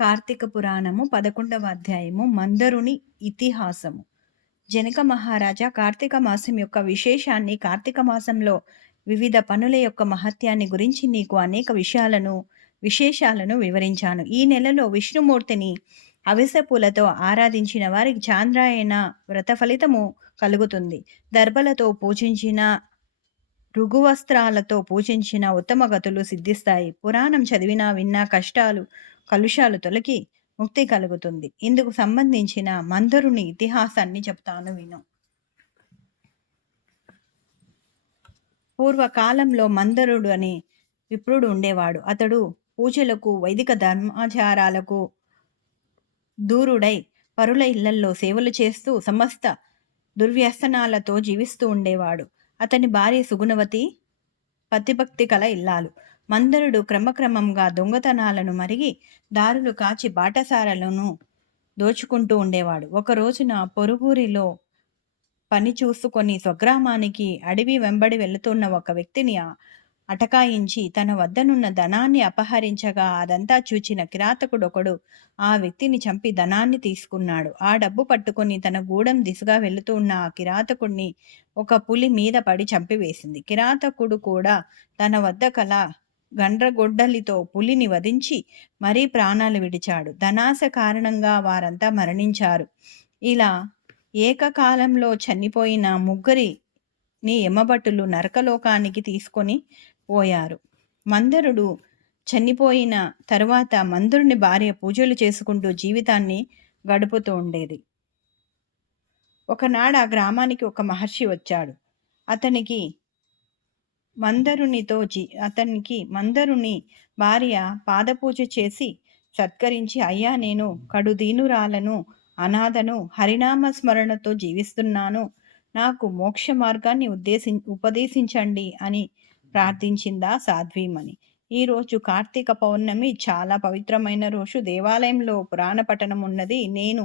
కార్తీక పురాణము పదకొండవ అధ్యాయము మందరుని ఇతిహాసము. జనక మహారాజా కార్తీక మాసం యొక్క విశేషాన్ని కార్తీక మాసంలో వివిధ పనుల యొక్క మహత్యాన్ని గురించి నీకు అనేక విషయాలను విశేషాలను వివరించాను. ఈ నెలలో విష్ణుమూర్తిని అవిసె పూలతో ఆరాధించిన వారికి చాంద్రాయణ వ్రత ఫలితము కలుగుతుంది. దర్భలతో పూజించిన రుగువస్త్రాలతో పూజించిన ఉత్తమ గతులు సిద్ధిస్తాయి. పురాణం చదివినా విన్నా కష్టాలు కలుషాలు తొలగి ముక్తి కలుగుతుంది. ఇందుకు సంబంధించిన మందరుని ఇతిహాసాన్ని చెప్తాను విను. పూర్వకాలంలో మందరుడు అనే విప్రుడు ఉండేవాడు. అతడు పూజలకు వైదిక ధర్మాచారాలకు దూరుడై పరుల ఇళ్ళల్లో సేవలు చేస్తూ సమస్త దుర్వ్యసనాలతో జీవిస్తూ ఉండేవాడు. అతని భార్య సుగుణవతి పతిభక్తి కల ఇల్లాలు. మందరుడు క్రమక్రమంగా దొంగతనాలను మరిగి దారులు కాచి బాటసారలను దోచుకుంటూ ఉండేవాడు. ఒక రోజున పొరుగురిలో పని చూసుకొని స్వగ్రామానికి అడవి వెంబడి వెళుతున్న ఒక వ్యక్తిని అటకాయించి తన వద్దనున్న ధనాన్ని అపహరించగా అదంతా చూచిన కిరాతకుడొకడు ఆ వ్యక్తిని చంపి ధనాన్ని తీసుకున్నాడు. ఆ డబ్బు పట్టుకుని తన గూడెం దిశగా వెళుతూ ఉన్న ఆ కిరాతకుడిని ఒక పులి మీద పడి చంపివేసింది. కిరాతకుడు కూడా తన వద్ద కల గండ్రగొడ్డలితో పులిని వధించి మరీ ప్రాణాలు విడిచాడు. ధనాశ కారణంగా వారంతా మరణించారు. ఇలా ఏకకాలంలో చనిపోయిన ముగ్గురిని యమభటులు నరకలోకానికి తీసుకొని పోయారు. మందరుడు చనిపోయిన తరువాత మందరుని భార్య పూజలు చేసుకుంటూ జీవితాన్ని గడుపుతూ ఉండేది. ఒకనాడు ఆ గ్రామానికి ఒక మహర్షి వచ్చాడు. అతనికి మందరునితో జీ అతనికి మందరుని భార్య పాదపూజ చేసి సత్కరించి అయ్యా నేను కడుదీనురాలను అనాథను హరినామ స్మరణతో జీవిస్తున్నాను. నాకు మోక్ష మార్గాన్ని ఉద్దేశి ఉపదేశించండి అని ప్రార్థించిందా సాధ్వీమని. ఈరోజు కార్తీక పౌర్ణమి చాలా పవిత్రమైన రోజు. దేవాలయంలో పురాణ పఠనం ఉన్నది. నేను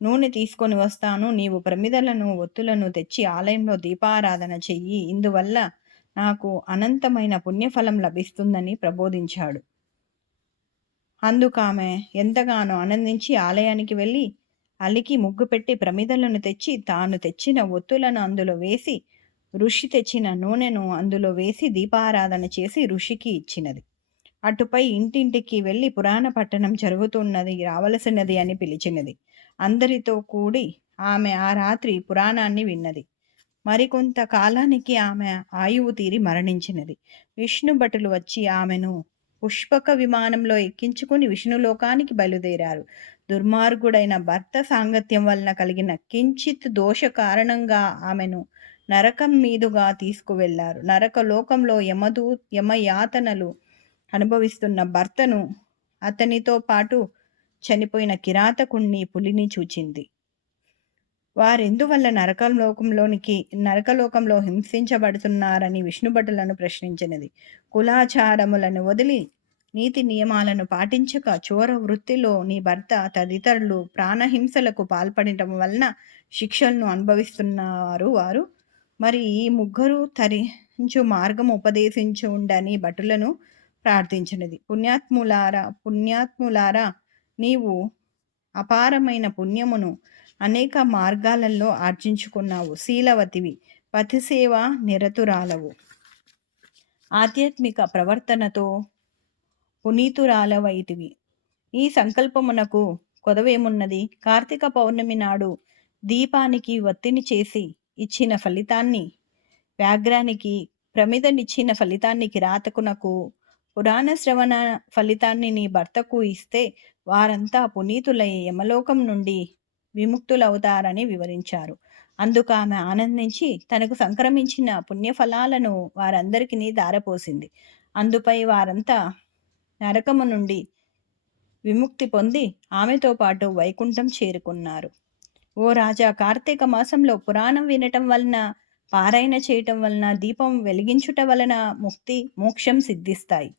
నూనె తీసుకొని వస్తాను. నీవు ప్రమిదలను ఒత్తులను తెచ్చి ఆలయంలో దీపారాధన చెయ్యి. ఇందువల్ల నాకు అనంతమైన పుణ్యఫలం లభిస్తుందని ప్రబోధించాడు. అందుకామె ఎంతగానో ఆనందించి ఆలయానికి వెళ్ళి అలికి ముగ్గు పెట్టి ప్రమిదలను తెచ్చి తాను తెచ్చిన ఒత్తులను అందులో వేసి ఋషి తెచ్చిన నూనెను అందులో వేసి దీపారాధన చేసి ఋషికి ఇచ్చినది. అటుపై ఇంటింటికి వెళ్ళి పురాణ పట్టణం జరుగుతున్నది రావలసినది అని పిలిచినది. అందరితో కూడి ఆమె ఆ రాత్రి పురాణాన్ని విన్నది. మరికొంత కాలానికి ఆమె ఆయువు తీరి మరణించినది. విష్ణు భటులు వచ్చి ఆమెను పుష్పక విమానంలో ఎక్కించుకుని విష్ణులోకానికి బయలుదేరారు. దుర్మార్గుడైన భర్త సాంగత్యం వలన కలిగిన కించిత్ దోష కారణంగా ఆమెను నరకం మీదుగా తీసుకువెళ్ళారు. నరక లోకంలో యమదూ యమయాతనలు అనుభవిస్తున్న భర్తను అతనితో పాటు చనిపోయిన కిరాతకుణ్ణి పులిని చూచింది. వారెందువల్ల నరకలోకంలోనికి నరకలోకంలో హింసించబడుతున్నారని విష్ణుభటులను ప్రశ్నించినది. కులాచారములను వదిలి నీతి నియమాలను పాటించక చోర వృత్తిలో నీ భర్త తదితరులు ప్రాణహింసలకు పాల్పడటం వలన శిక్షలను అనుభవిస్తున్నారు వారు. మరి ఈ ముగ్గురు తరించు మార్గం ఉపదేశించు ఉండని భటులను ప్రార్థించినది. పుణ్యాత్ములారా పుణ్యాత్ములారా నీవు అపారమైన పుణ్యమును అనేక మార్గాలలో ఆర్జించుకున్నావు. శీలవతివి పతిసేవ నిరతురాలవు. ఆధ్యాత్మిక ప్రవర్తనతో పునీతురాలవైతివి. ఈ సంకల్పమునకు కొదవేమున్నది? కార్తీక పౌర్ణమి నాడు దీపానికి వత్తిని చేసి ఇచ్చిన ఫలితాన్ని వ్యాఘ్రానికి ప్రమిదనిచ్చిన ఫలితాన్ని కిరాతకునకు పురాణ శ్రవణ ఫలితాన్ని నీ భర్తకు ఇస్తే వారంతా పునీతులై యమలోకం నుండి విముక్తులవుతారని వివరించారు. అందుకు ఆమె ఆనందించి తనకు సంక్రమించిన పుణ్యఫలాలను వారందరికీ దారపోసింది అందుపై వారంతా నరకము నుండి విముక్తి పొంది ఆమెతో పాటు వైకుంఠం చేరుకున్నారు. ఓ రాజా కార్తీక మాసంలో పురాణం వినటం వలన పారాయణ చేయటం వలన దీపం వెలిగించుట వలన ముక్తి మోక్షం సిద్ధిస్తాయి.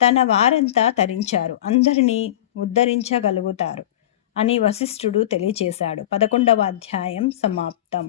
తన వారంతా తరించారు. అందరినీ ఉద్ధరించగలుగుతారు. అని వశిష్ఠుడు తెలియచేశాడు. పదకొండవ అధ్యాయం సమాప్తం.